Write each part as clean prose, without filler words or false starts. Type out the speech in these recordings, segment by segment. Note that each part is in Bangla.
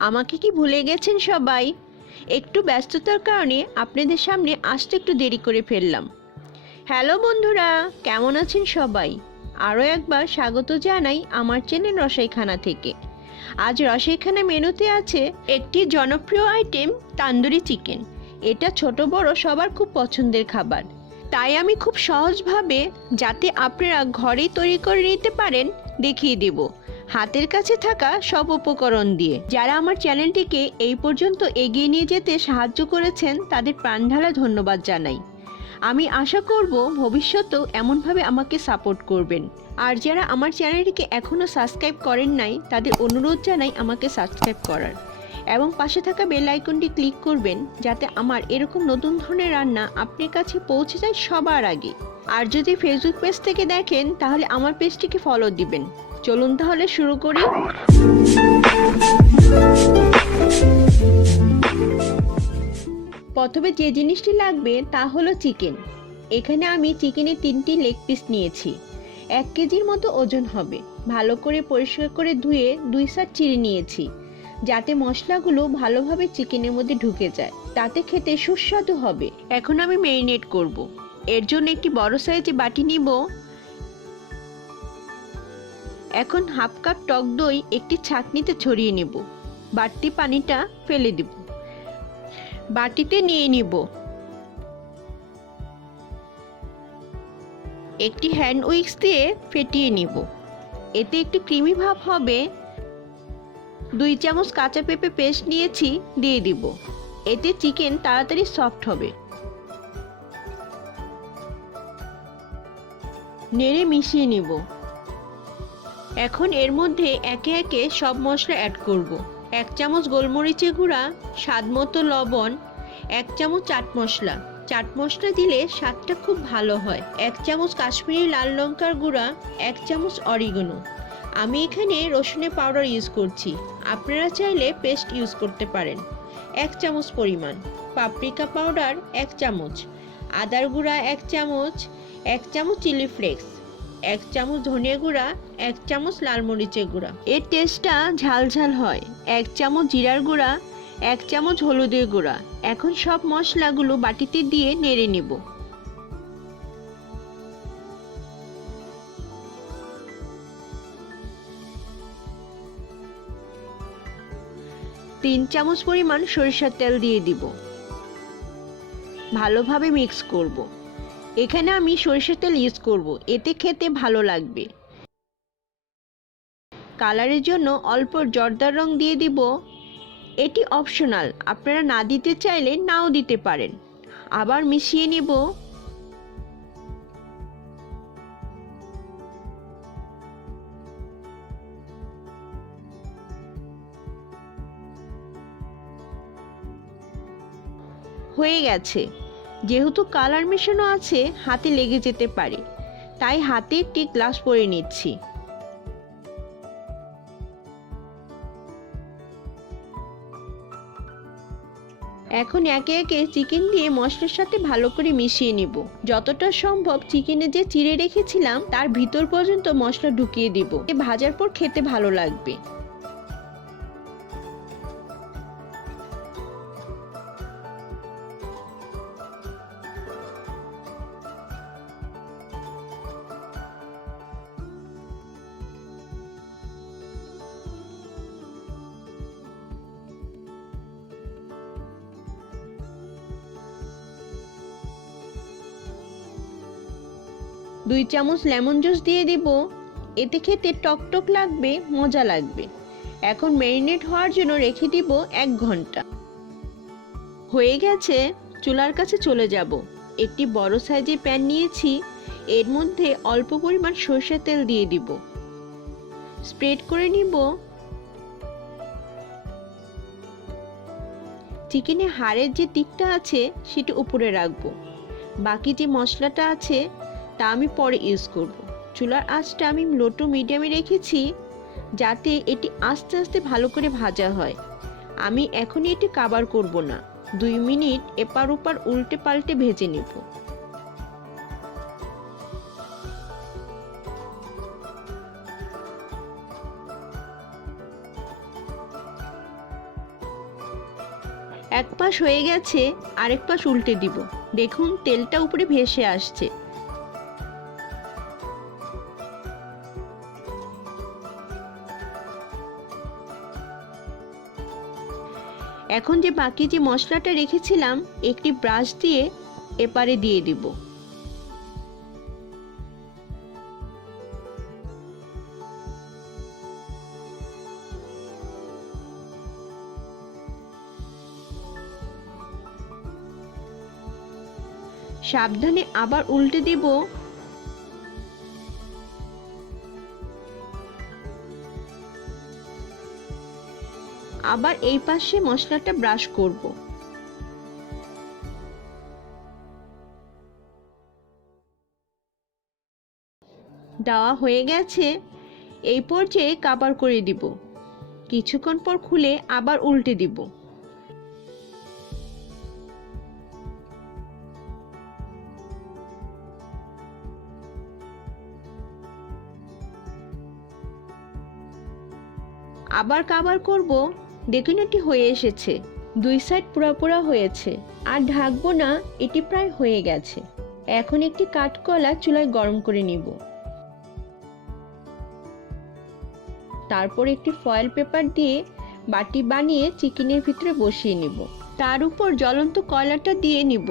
আমাকে কি ভুলে গেছেন সবাই? একটু ব্যস্ততার কারণে আপনাদের সামনে আসতে একটু দেরি করে ফেললাম। হ্যালো বন্ধুরা, কেমন আছেন সবাই? আরও একবার স্বাগত জানাই আমার চ্যানেল রসাইখানা থেকে। আজ রসাইখানা মেনুতে আছে একটি জনপ্রিয় আইটেম, তান্দুরি চিকেন। এটা ছোট বড় সবার খুব পছন্দের খাবার। তাই আমি খুব সহজভাবে, যাতে আপনারা ঘরেই তৈরি করে নিতে পারেন, দেখিয়ে দেব হাতের কাছে থাকা সব উপকরণ দিয়ে। যারা আমার চ্যানেলটিকে এই পর্যন্ত এগিয়ে নিয়ে যেতে সাহায্য করেছেন তাদের প্রাণঢালা ধন্যবাদ জানাই। আমি আশা করব ভবিষ্যতেও এমনভাবে আমাকে সাপোর্ট করবেন। আর যারা আমার চ্যানেলটিকে এখনও সাবস্ক্রাইব করেন নাই তাদের অনুরোধ জানাই আমাকে সাবস্ক্রাইব করার, এবং পাশে থাকা বেল আইকনটি ক্লিক করবেন যাতে আমার এরকম নতুন ধরনের রান্না আপনার কাছে পৌঁছে যায় সবার আগে। আর যদি ফেসবুক পেজ থেকে দেখেন তাহলে আমার পেজটিকে ফলো দিবেন। চলুন তাহলে শুরু করি। প্রথমে যে জিনিসটি লাগবে তা হলো চিকেন। এখানে আমি চিকেনের 3টি লেগ পিস নিয়েছি। 1 কেজির মতো ওজন হবে। ভালো করে পরিষ্কার করে ধুয়ে 2 সাইড চিড়ে নিয়েছি, যাতে মশলাগুলো ভালোভাবে চিকেনের মধ্যে ঢুকে যায়, তাতে খেতে সুস্বাদু হবে। এখন আমি ম্যারিনেট করব। এর জন্য একটি বড় সাইজে বাটি নিব। এখন হাফ কাপ টক দই একটি ছাঁকনিতে ছড়িয়ে নেব। বাড়তি পানিটা ফেলে দেব। বাটিতে নিয়ে নিব। একটি হ্যান্ড উইক্স দিয়ে ফেটিয়ে নিব। এতে একটু ক্রিমি ভাব হবে। 2 চামচ কাঁচা পেঁপে পেস্ট নিয়েছি, দিয়ে দিব। এতে চিকেন তাড়াতাড়ি সফট হবে। নেড়ে মিশিয়ে নিব। এখন এর মধ্যে একে একে সব মশলা অ্যাড করব। 1 চামচ গোলমরিচের গুঁড়া, স্বাদ মতো লবণ, 1 চামচ চাট মশলা। চাট মশলা দিলে স্বাদটা খুব ভালো হয়। 1 চামচ কাশ্মীরি লাল লঙ্কার গুঁড়া, 1 চামচ অরিগানো। আমি এখানে রসুনের পাউডার ইউজ করছি, আপনারা চাইলে পেস্ট ইউজ করতে পারেন। 1 চামচ পরিমাণ পাপরিকা পাউডার, 1 চামচ আদার গুঁড়া, 1 চামচ 1 চামচ চিলি ফ্লেক্স, 1 চামচ ধনিয়া গুঁড়া, 1 চামচ লাল মরিচের গুঁড়া। এর টেস্টটা ঝাল ঝাল হয়। 1 চামচ জিরার গুঁড়া, 1 চামচ হলুদের গুঁড়া। এখন সব মশলাগুলো বাটিতে দিয়ে নেড়ে নেব। 3 চামচ পরিমাণ সরিষার তেল দিয়ে দিব। ভালোভাবে মিক্স করব। এখানে আমি সরিষার তেল ইউজ করব, এতে খেতে ভালো লাগবে। কালারের জন্য অল্প জর্দার রং দিয়ে দিব। এটি অপশনাল, আপনারা না দিতে চাইলে নাও দিতে পারেন। আবার মিশিয়ে নিব। হয়ে গেছে। যেহেতু কালার মেশানো আছে, হাতে লেগে যেতে পারে, তাই হাতে একটি গ্লাভস পরে নিচ্ছি। এখন একে একে চিকেন দিয়ে মশলার সাথে ভালো করে মিশিয়ে নিব। যতটা সম্ভব চিকেনে যে চিড়ে রেখেছিলাম তার ভিতর পর্যন্ত মশলা ঢুকিয়ে দিব। ভাজার পর খেতে ভালো লাগবে। দুই চামচ লেমন জুস দিয়ে দিব। এতে খেতে টকটক লাগবে, মজা লাগবে। এখন ম্যারিনেট হওয়ার জন্য রেখে দিব 1 ঘন্টা। হয়ে গেছে। চুলার কাছে চলে যাব। একটি বড় সাইজের প্যান নিয়েছি। এর মধ্যে অল্প পরিমাণ সরষের তেল দিয়ে দিব। স্প্রেড করে নিব। চিকেনে হাড়ের যে দিকটা আছে সেটা উপরে রাখবো। বাকি যে মশলাটা আছে তা আমি পরে ইউজ করব। চুলার আঁচটা আমি লো টু মিডিয়ামে রেখেছি, যাতে এটি আস্তে আস্তে ভালো করে ভাজা হয়। আমি এখনই এটি কাভার করব না, 2 মিনিট এপার ওপার উল্টে পাল্টে ভেজে নেব। এক পাশ হয়ে গেছে, আরেক পাশ উল্টে দিব। দেখুন তেলটা উপরে ভেসে আসছে। এখন যে বাকি যে মশলাটা রেখেছিলাম একটি ব্রাশ দিয়ে এপারে দিয়ে দিব। সাবধানে আবার উল্টে দেব। আবার এই পাশে মশলাটা ব্রাশ করব। দেওয়া হয়ে গেছে। এই পর্যায়ে কভার করে দিব। কিছুক্ষণ পর খুলে আবার উল্টে দিব। আবার কভার করব। দেখুন এটি হয়ে এসেছে, দুই সাইড পুরোপুরা হয়েছে। আর ঢাকবো না, এটি প্রায় হয়ে গেছে। এখন একটি কাঠকলা চুলায় গরম করে নিব। তারপর একটি ফয়েল পেপার দিয়ে বাটি বানিয়ে চিকেনের ভিতরে বসিয়ে নিব। তার উপর জ্বলন্ত কয়লাটা দিয়ে নিব।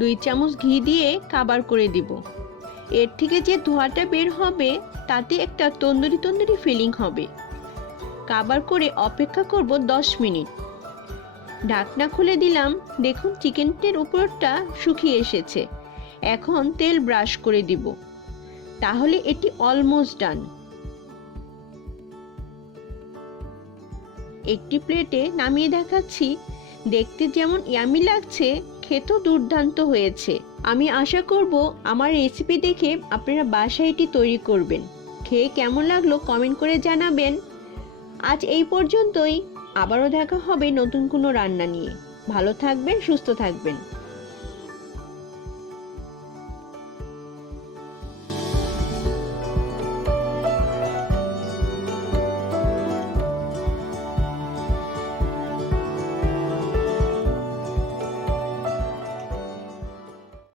2 চামচ ঘি দিয়ে কভার করে দিব। এর থেকে যে ধোঁয়াটা বের হবে তাতে একটা তন্দুরি তন্দুরি ফিলিং হবে। কভার করে অপেক্ষা করব 10 মিনিট। ঢাকনা খুলে দিলাম। দেখুন চিকেনটির উপরটা শুকিয়ে এসেছে। এখন তেল ব্রাশ করে দিব। তাহলে এটি অলমোস্ট ডান। একটি প্লেটে নামিয়ে দেখাচ্ছি। দেখতে যেমন ইয়ামি লাগছে, খেতেও দুর্দান্ত হয়েছে। আমি আশা করব আমার রেসিপি দেখে আপনারা বাসায় এটি তৈরি করবেন। খেয়ে কেমন লাগলো কমেন্ট করে জানাবেন। আজ এই পর্যন্তই। আবারও দেখা হবে নতুন কোনো রান্না নিয়ে। ভালো থাকবেন, সুস্থ থাকবেন।